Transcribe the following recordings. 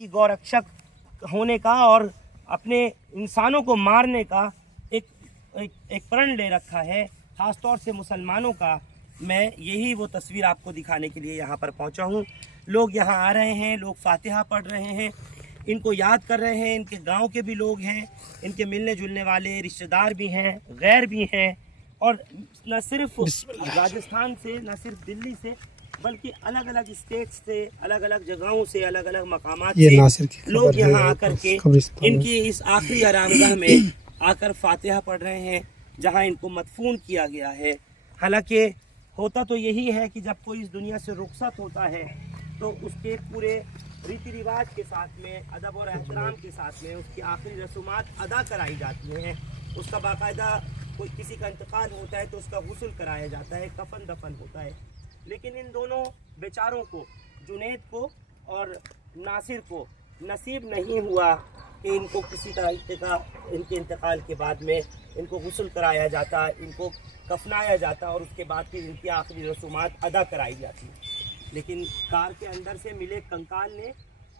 की गौरक्षक होने का और अपने इंसानों को मारने का एक प्रण ले रखा है, ख़ासतौर से मुसलमानों का। मैं यही वो तस्वीर आपको दिखाने के लिए यहाँ पर पहुँचा हूँ। लोग यहाँ आ रहे हैं, लोग फातिहा पढ़ रहे हैं, इनको याद कर रहे हैं। इनके गांव के भी लोग हैं, इनके मिलने जुलने वाले रिश्तेदार भी हैं, गैर भी हैं, और न सिर्फ राजस्थान से, न सिर्फ दिल्ली से, बल्कि अलग अलग स्टेट से, अलग अलग जगहों से, अलग अलग मकामात से लोग यहाँ आकर के इनकी इस आखिरी आरामगाह में आकर फातिहा पढ़ रहे हैं, जहाँ इनको मदफून किया गया है। हालांकि होता तो यही है कि जब कोई इस दुनिया से रुखसत होता है तो उसके पूरे रीति रिवाज के साथ में, अदब और एहतराम के साथ में उसकी आखिरी रसूमात अदा कराई जाती हैं। उसका बाकायदा कोई किसी का इंतकाल होता है तो उसका गुस्ल कराया जाता है, कफन दफन होता है। लेकिन इन दोनों बेचारों को, जुनैद को और नासिर को, नसीब नहीं हुआ कि इनको किसी तरीके का इनके इंतकाल के बाद में इनको गुस्ल कराया जाता, इनको कफनाया जाता और उसके बाद फिर इनकी आखिरी रसूमात अदा कराई जाती। लेकिन कार के अंदर से मिले कंकाल ने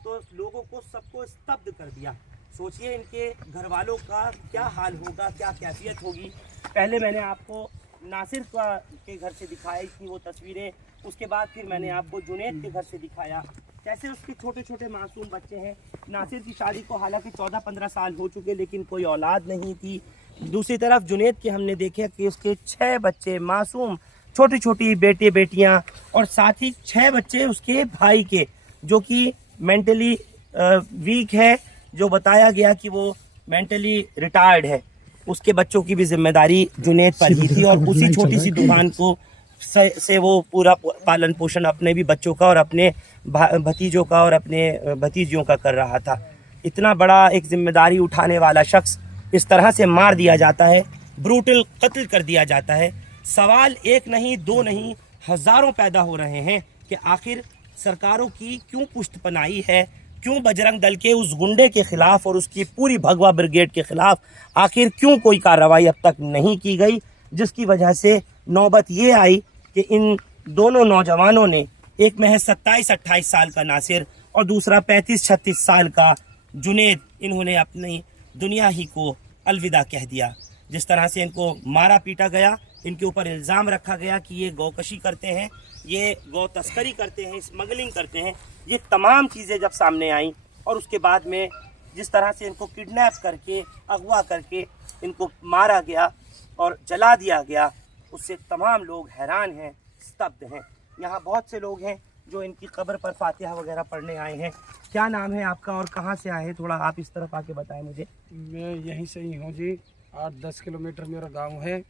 तो लोगों को, सबको स्तब्ध कर दिया। सोचिए इनके घर वालों का क्या हाल होगा, क्या कैफियत होगी। पहले मैंने आपको नासिर के घर से दिखाई थी वो तस्वीरें, उसके बाद फिर मैंने आपको जुनैद के घर से दिखाया, कैसे उसके छोटे छोटे मासूम बच्चे हैं। नासिर की शादी को हालांकि 14-15 साल हो चुके, लेकिन कोई औलाद नहीं थी। दूसरी तरफ जुनैद के हमने देखे कि उसके 6 बच्चे मासूम, छोटी छोटी बेटे बेटियां, और साथ ही 6 बच्चे उसके भाई के, जो कि मेंटली वीक है, जो बताया गया कि वो मेंटली रिटायर्ड है। उसके बच्चों की भी जिम्मेदारी जुनैद पर ही थी, और उसी छोटी सी दुकान को से वो पूरा पालन पोषण अपने भी बच्चों का और अपने भतीजों का और अपने भतीजियों का कर रहा था। इतना बड़ा एक जिम्मेदारी उठाने वाला शख्स इस तरह से मार दिया जाता है, ब्रूटल कत्ल कर दिया जाता है। सवाल एक नहीं, दो नहीं, हज़ारों पैदा हो रहे हैं कि आखिर सरकारों की क्यों पुष्टपनाही है, क्यों बजरंग दल के उस गुंडे के खिलाफ और उसकी पूरी भगवा ब्रिगेड के खिलाफ आखिर क्यों कोई कार्रवाई अब तक नहीं की गई, जिसकी वजह से नौबत ये आई कि इन दोनों नौजवानों ने, एक महज 27-28 साल का नासिर और दूसरा 35-36 साल का जुनैद, इन्होंने अपनी दुनिया ही को अलविदा कह दिया। जिस तरह से इनको मारा पीटा गया, इनके ऊपर इल्ज़ाम रखा गया कि ये गौकशी करते हैं, ये गौ तस्करी करते हैं, स्मगलिंग करते हैं, ये तमाम चीज़ें जब सामने आईं, और उसके बाद में जिस तरह से इनको किडनैप करके, अगवा करके इनको मारा गया और जला दिया गया, उससे तमाम लोग हैरान हैं, स्तब्ध हैं। यहाँ बहुत से लोग हैं जो इनकी कब्र पर फातिहा वगैरह पढ़ने आए हैं। क्या नाम है आपका और कहाँ से आए हैं? थोड़ा आप इस तरफ आके बताएं मुझे। मैं यहीं से ही हूँ जी, 8-10 किलोमीटर मेरा गांव है,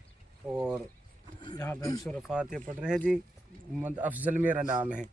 और यहाँ पे हम सूरह फातिहा पढ़ रहे हैं जी। मोहम्मद अफजल मेरा नाम है।